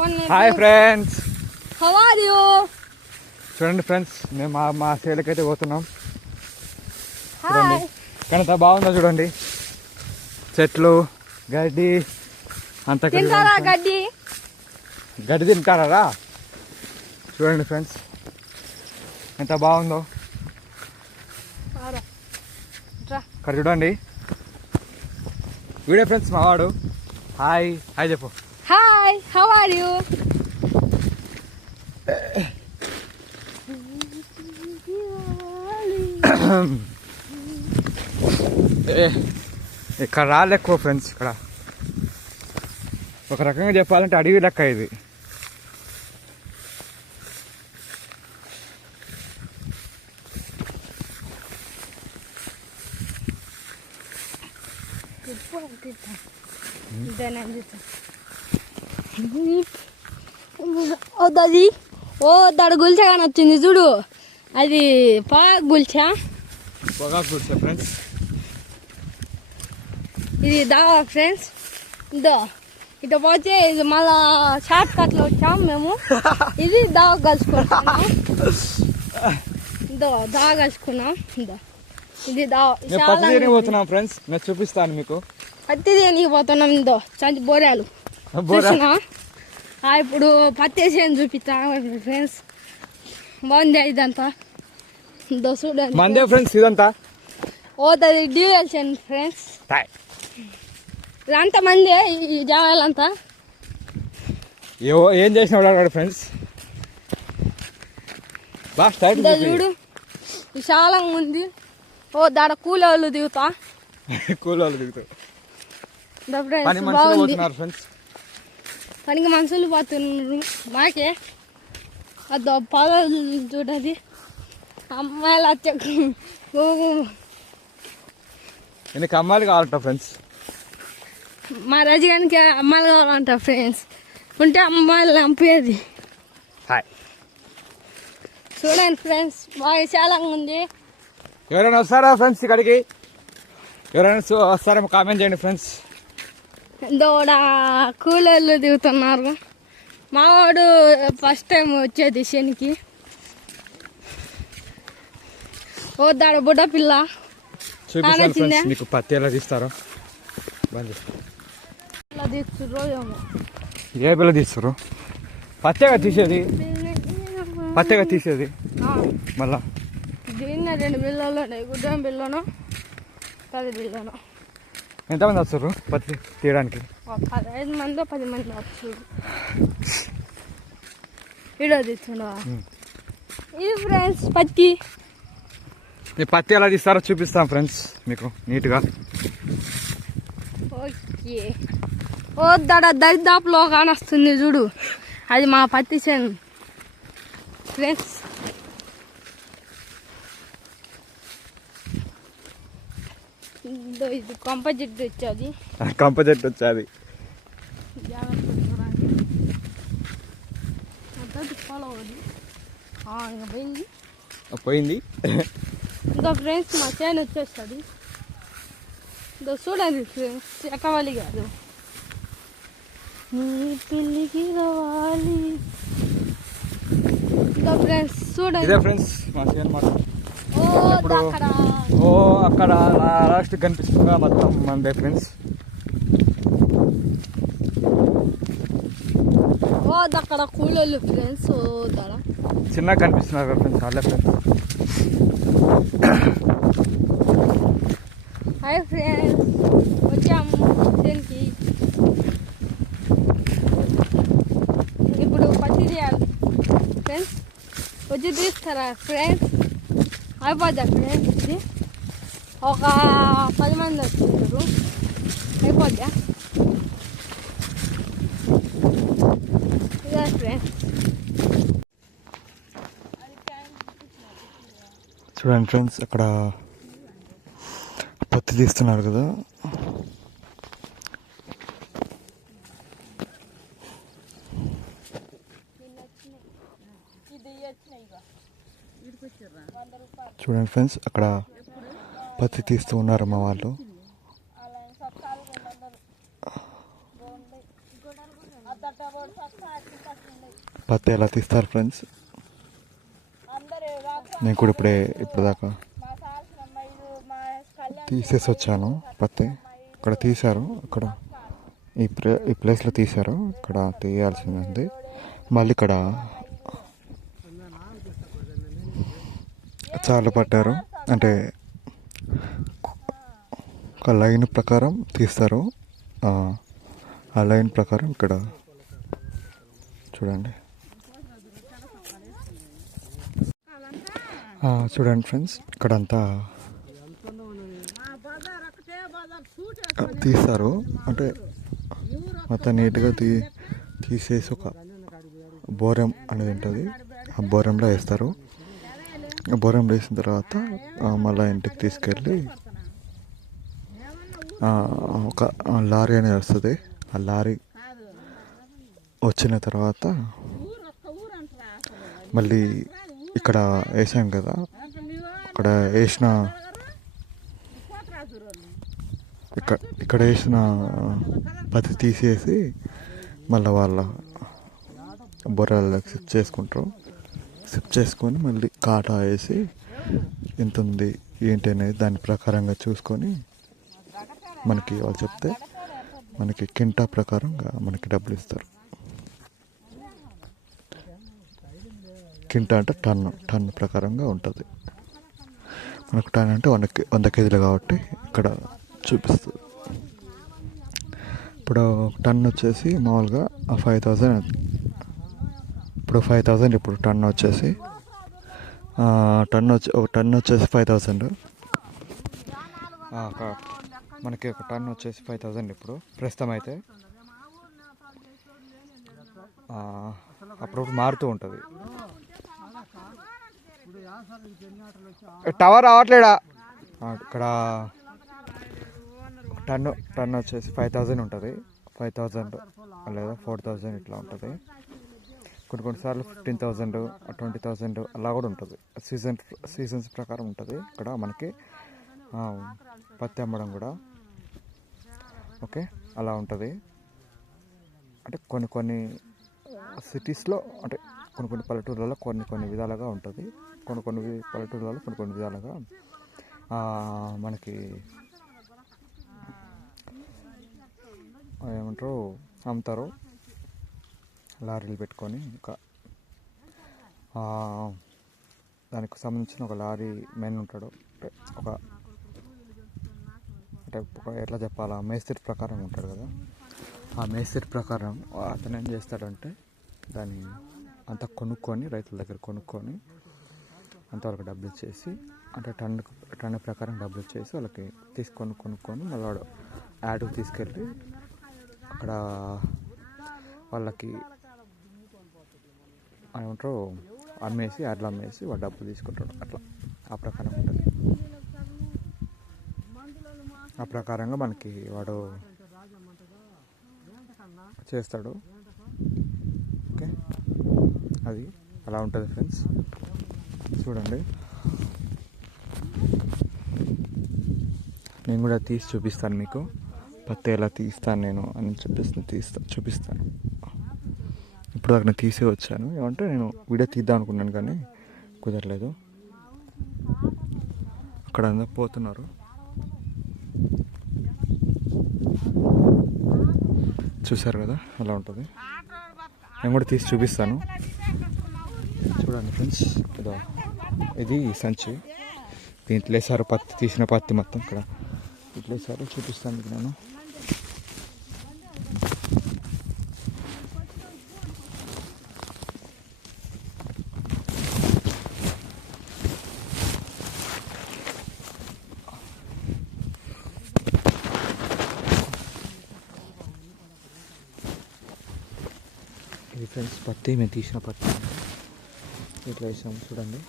Hi friends, how are you? చూడండి friends, మేము మా సేలకైతే పోతున్నాం. చూడండి కానీ అంత బాగుందో చూడండి, చెట్లు గడ్డి అంత గడ్డి గడ్డి తింటారా? చూడండి ఫ్రెండ్స్ ఎంత బాగుందో. ఇక్కడ చూడండి వీడియో ఫ్రెండ్స్, మా వాడు. హాయ్ హాయ్ చెప్పు. Hi, how are you? ఇక్కడ రాళ్ళు ఎక్కువ ఫ్రెండ్స్. ఇక్కడ ఒక రకంగా చెప్పాలంటే అడవి లెక్క ఇది. అది దాడు గుల్చా కానీ వచ్చింది చూడు, అది పొగాకు గుల్చా. ఫ్రెండ్స్ ఇది దావా ఫ్రెండ్స్. ఇదో ఇటు పోతే ఇది మళ్ళా షార్ట్ కట్లో వచ్చాం మేము. ఇది దావా కలుసుకున్నాం. ఇదో దావా కలుసుకున్నాం. ఇదో ఇది దావా పోతున్నాం ఫ్రెండ్స్, నేను చూపిస్తాను మీకు. పత్తి దేనికి పోతున్నాం. ఇదో సంచి బోరాలు చూసినా. ఇప్పుడు పత్తి వేసేది చూపిస్తా ఫ్రెండ్స్. బాగుంది ఇదంతా. ఇదో చూడండి మందే ఫ్రెండ్స్ ఇదంతా. ఓది డీఎల్సన్ ఫ్రెండ్స్. ఇదంతా మందే ఈ జాగాలంతా. ఏం చేసినాడు ఫ్రెండ్స్. చూడు విశాలంగా ఉంది. దాడ కూలోళ్ళు దిగుతా. కూలోళ్ళు దిగుతారు. ఫ్రెండ్స్ పనికి మనుషులు పోతున్నారు. మాకే అదో పొలాలు చూడది. అమ్మాయిలు వచ్చే నీకు అమ్మాయిలు కావాలంట ఫ్రెండ్స్. మా రజగానికి అమ్మాయిలు కావాలంట ఫ్రెండ్స్. ఉంటే అమ్మాయిలు చంపేది. చూడండి ఫ్రెండ్స్, బాగా విశాలంగా ఉంది. ఎవరైనా వస్తారా ఫ్రెండ్స్ ఇక్కడికి? ఎవరైనా వస్తారేమో కామెంట్ చేయండి ఫ్రెండ్స్. దోడ కూలోళ్ళు దిగుతున్నారు. మావాడు ఫస్ట్ టైం వచ్చేది శనికి. దాడ బుడ్డ పిల్ల చూపిస్తాను ఫ్రెండ్స్ మీకు. పత్తి ఎలా తీస్తారో తీస్తుర్రోమో. ఏ పిల్ల తీస్తారు? పత్తేగా తీసేది, పత్తేగా తీసేది. మళ్ళా దీన్ని 2 బిల్లలు ఉన్నాయి. గుడ్డ బిల్లను 10 బిల్లను. ఎంతమంది వస్తారు పత్తి తీయడానికి? 5 మంది 10 మంది వస్తారు. వీడియో తీస్తుండవా? ఇది ఫ్రెండ్స్ పత్తి. ఈ పత్తి ఎలా తీస్తారో చూపిస్తాం ఫ్రెండ్స్ మీకు నీట్గా. ఓకే. దరిదాపులో కానొస్తుంది చూడు, అది మా పత్తి చేను ఫ్రెండ్స్. ఇది కొంప చెట్టు వచ్చేది. కంప చెట్టు వచ్చేది. పోయింది. ఇంకా ఫ్రెండ్స్ మా చేను వచ్చేస్తుంది. ఇంకా చూడండి ఫ్రెండ్స్, ఎక్కవాలి కాదు. నీ పెళ్ళికి రావాలి. ఇంకా ఫ్రెండ్స్ చూడండి ఫ్రెండ్స్ మా చేను మాట. ఓ అక్కడ లాస్ట్ కనిపిస్తుందా మొత్తం మందే ఫ్రెండ్స్. అక్కడ కూలోళ్ళు ఫ్రెండ్స్. చిన్నగా కనిపిస్తున్నారు ఫ్రెండ్స్ వాళ్ళే ఫ్రెండ్స్. హాయ్ ఫ్రెండ్స్, వచ్చాము దీనికి. ఇప్పుడు పత్తి చేయాలి ఫ్రెండ్స్. వచ్చి తీస్తారా ఫ్రెండ్స్? అయిపోద్దా ఫ్రెండ్స్? ఇది ఒక 10 మంది వస్తుంటారు. అయిపోద్దా? ఇదే ఫ్రెండ్స్. చూడండి ఫ్రెండ్స్, అక్కడ పత్తి తీస్తున్నారు కదా. చూడండి ఫ్రెండ్స్, అక్కడ పత్తి తీస్తూ ఉన్నారు మా వాళ్ళు. పత్తి ఎలా తీస్తారు ఫ్రెండ్స్, నేను కూడా ఇప్పుడు దాకా తీసేసి వచ్చాను. పత్తి ఇక్కడ తీశారు, అక్కడ ఈ ప్లేస్లో తీశారు, ఇక్కడ తీయాల్సింది. మళ్ళీ ఇక్కడ చాలు పట్టారు, అంటే ఒక లైన్ ప్రకారం తీస్తారు. ఆ లైన్ ప్రకారం ఇక్కడ చూడండి. చూడండి ఫ్రెండ్స్, ఇక్కడంతా తీస్తారు, అంటే మొత్తం నీట్గా తీసేసి ఒక బోరం అనేది ఉంటుంది, ఆ బోరంలో వేస్తారు. బోరంలో వేసిన తర్వాత మళ్ళీ ఇంటికి తీసుకెళ్ళి ఒక లారీ అనేది వస్తుంది. ఆ లారీ వచ్చిన తర్వాత మళ్ళీ ఇక్కడ వేసాం కదా, ఇక్కడ వేసిన ఇక్కడ వేసిన పత్తి తీసేసి మళ్ళీ వాళ్ళ బొర్రలకు షిఫ్ట్ చేసుకుంటారు. షిఫ్ట్ చేసుకొని మళ్ళీ కాటా వేసి ఎంత ఉంది ఏంటి అనేది దాని ప్రకారంగా చూసుకొని మనకి వాళ్ళు చెప్తే మనకి కింటా ప్రకారంగా మనకి డబ్బులు ఇస్తారు. కింటా అంటే టన్ను ప్రకారంగా ఉంటుంది. మనకు టన్ అంటే 100 కేజీలు కాబట్టి ఇక్కడ చూపిస్తుంది. ఇప్పుడు టన్ వచ్చేసి మామూలుగా 5,000. ఇప్పుడు 5,000. ఇప్పుడు టన్ వచ్చేసి ఒక టన్ వచ్చేసి 5,000. మనకి ఒక టన్ వచ్చేసి 5,000 ఇప్పుడు ప్రస్తుతం అయితే. అప్పుడప్పుడు మారుతూ ఉంటుంది. టవర్ రావట్లేడా? ఇక్కడ టన్ వచ్చేసి 5,000 ఉంటుంది. 5,000 లేదా 4,000 ఇట్లా ఉంటుంది. కొన్నిసార్లు 15,000, 20,000 అలా కూడా ఉంటుంది. సీజన్స్ ప్రకారం ఉంటుంది ఇక్కడ మనకి పత్తి అమ్మడం కూడా. ఓకే, అలా ఉంటుంది. అంటే కొన్ని సిటీస్లో, అంటే కొన్ని పల్లెటూర్లలో కొన్ని విధాలుగా ఉంటుంది. కొన్ని పల్లెటూర్లలో కొన్ని విధాలుగా మనకి ఏమంటారు అమ్ముతారు. లారీలు పెట్టుకొని దానికి సంబంధించిన ఒక లారీ మెయిన్ ఉంటాడు. అంటే ఎట్లా చెప్పాలా, మేస్త్రి ప్రకారం ఉంటాడు కదా. ఆ మేస్త్రి ప్రకారం అతను ఏం చేస్తాడంటే దాన్ని అంతా కొనుక్కొని, రైతుల దగ్గర కొనుక్కొని అంతవరకు డబ్బులు ఇచ్చేసి, అంటే టన్ను ప్రకారం డబ్బులు ఇచ్చేసి వాళ్ళకి కొనుక్కొని మళ్ళీ వాడు యాడ్కి తీసుకెళ్ళి అక్కడ వాళ్ళకి ఏమంటారు అమ్మేసి, యాడ్లు అమ్మేసి వాడు డబ్బులు తీసుకుంటాడు. అట్లా ఆ ప్రకారం ఉంటుంది. ఆ ప్రకారంగా మనకి వాడు చేస్తాడు. ఓకే, అది అలా ఉంటుంది ఫ్రెండ్స్. చూడండి, నేను కూడా తీసి చూపిస్తాను మీకు. పత్తి ఎలా తీస్తాను నేను అని చూపిస్తాను. ఇప్పుడు అక్కడ తీసే వచ్చాను. ఏమంటే నేను వీడియో తీద్దాం అనుకున్నాను కానీ కుదరలేదు. అక్కడ అందరూ పోతున్నారు. చూసారు కదా అలా ఉంటుంది. నేను కూడా తీసి చూపిస్తాను. చూడండి ఫ్రెండ్స్, ఇది సంచి. దీంట్లో వేసారు పత్తి, తీసిన పత్తి మొత్తం ఇక్కడ ఇట్లా వేసారు. చూపిస్తాను మీకు నేను. ఇది ఫ్రెండ్స్ పత్తి, మేము తీసిన పత్తి ఇట్లా వేసాము. చూడండి,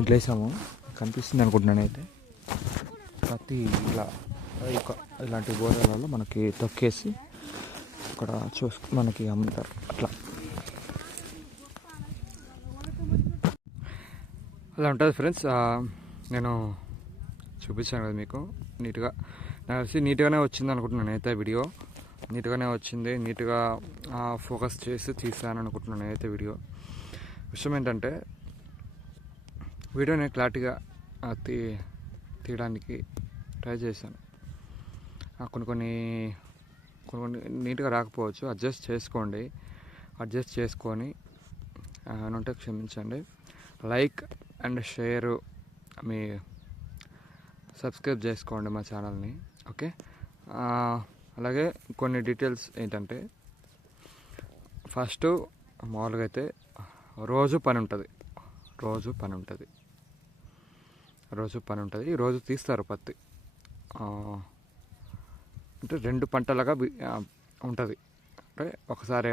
ఇట్లా వేసాము. కనిపిస్తుంది అనుకుంటున్నాను. అయితే పత్తి ఇలాంటి బోరాలలో మనకి తొక్కేసి అక్కడ మనకి అమ్ముతారు. అలా ఉంటుంది ఫ్రెండ్స్. నేను చూపించాను కదా మీకు నీట్గా. నాకు తెలిసి నీట్గానే వచ్చింది అనుకుంటున్నాను అయితే వీడియో. నీట్గానే వచ్చింది. నీట్గా ఫోకస్ చేసి తీసాను అనుకుంటున్నాను నేనైతే వీడియో. విషయం ఏంటంటే వీడియోని క్లారిటీగా తీయడానికి ట్రై చేశాను. కొన్ని నీట్గా రాకపోవచ్చు, అడ్జస్ట్ చేసుకోండి. అడ్జస్ట్ చేసుకొని అంటే క్షమించండి. Like and share me subscribe చేసుకోండి మా ఛానల్ని. ఓకే, అలాగే కొన్ని డీటెయిల్స్ ఏంటంటే ఫస్ట్ మామూలుగా అయితే రోజు పని ఉంటుంది. రోజు తీస్తారు పత్తి. అంటే 2 పంటలుగా ఉంటుంది. అంటే ఒకసారి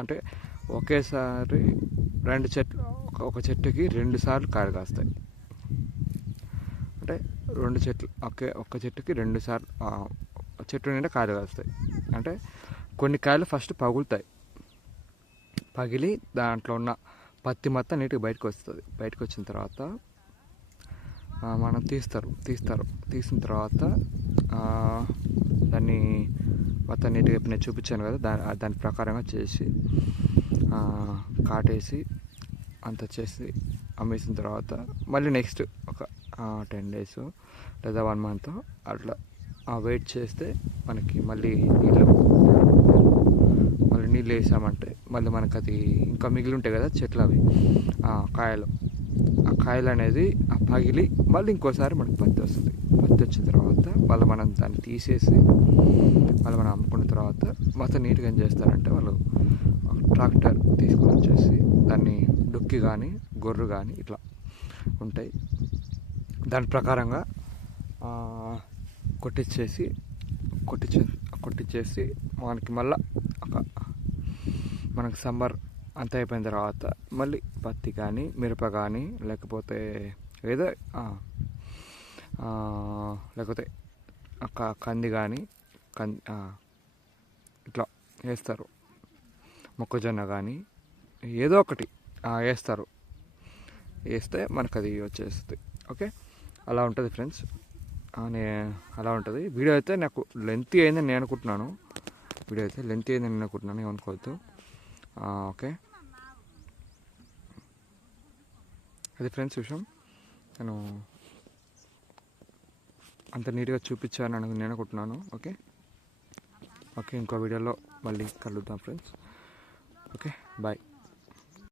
అంటే ఒకేసారి 2 చెట్లు, ఒక చెట్టుకి 2 సార్లు కాయలు కాస్తాయి. అంటే 2 చెట్లు ఒక చెట్టుకి 2 సార్లు చెట్టు నిండా కాయలు కాస్తాయి. అంటే కొన్ని కాయలు ఫస్ట్ పగులుతాయి. పగిలి దాంట్లో ఉన్న పత్తి మొత్తం నీట్గా బయటకు వస్తుంది. బయటకు వచ్చిన తర్వాత మనం తీసిన తర్వాత దాన్ని మొత్తం నీట్గా ఇప్పుడు నేను చూపించాను కదా, దాని ప్రకారంగా చేసి కాటేసి అంత చేసి అమ్మేసిన తర్వాత మళ్ళీ నెక్స్ట్ ఒక 10 days లేదా 1 month అట్లా వెయిట్ చేస్తే మనకి మళ్ళీ నీళ్ళు వేసామంటే మళ్ళీ మనకు అది ఇంకా మిగిలి ఉంటాయి కదా చెట్లు, అవి కాయలు. ఆ కాయలు అనేది పగిలి మళ్ళీ ఇంకోసారి మనకి పత్తి వస్తుంది. పత్తి వచ్చిన తర్వాత మళ్ళీ మనం దాన్ని తీసేసి మళ్ళీ మనం అమ్ముకున్న తర్వాత మొత్తం నీట్గా ఏం చేస్తారంటే వాళ్ళు ట్రాక్టర్ తీసుకొని వచ్చేసి దాన్ని డొక్కి కానీ గొర్రు కానీ ఇట్లా ఉంటాయి, దాని ప్రకారంగా కొట్టించేసి మనకి మళ్ళీ మనకి సమ్మర్ అంత అయిపోయిన తర్వాత మళ్ళీ పత్తి కానీ మిరప కానీ లేకపోతే ఏదో లేకపోతే కంది కానీ ఇట్లా వేస్తారు. మొక్కజొన్న కానీ ఏదో ఒకటి వేస్తారు. వేస్తే మనకు అది వచ్చేస్తుంది. ఓకే, అలా ఉంటుంది ఫ్రెండ్స్. అలా ఉంటుంది. వీడియో అయితే నాకు లెంతీ అయిందని నేను అనుకుంటున్నాను. ఏమనుకోవద్దు. ఓకే, అది ఫ్రెండ్స్ విషయం. నేను అంత నీట్గా చూపించాను నేను అనుకుంటున్నాను. ఓకే, ఇంకో వీడియోలో మళ్ళీ కలుద్దాం ఫ్రెండ్స్. Okay, bye.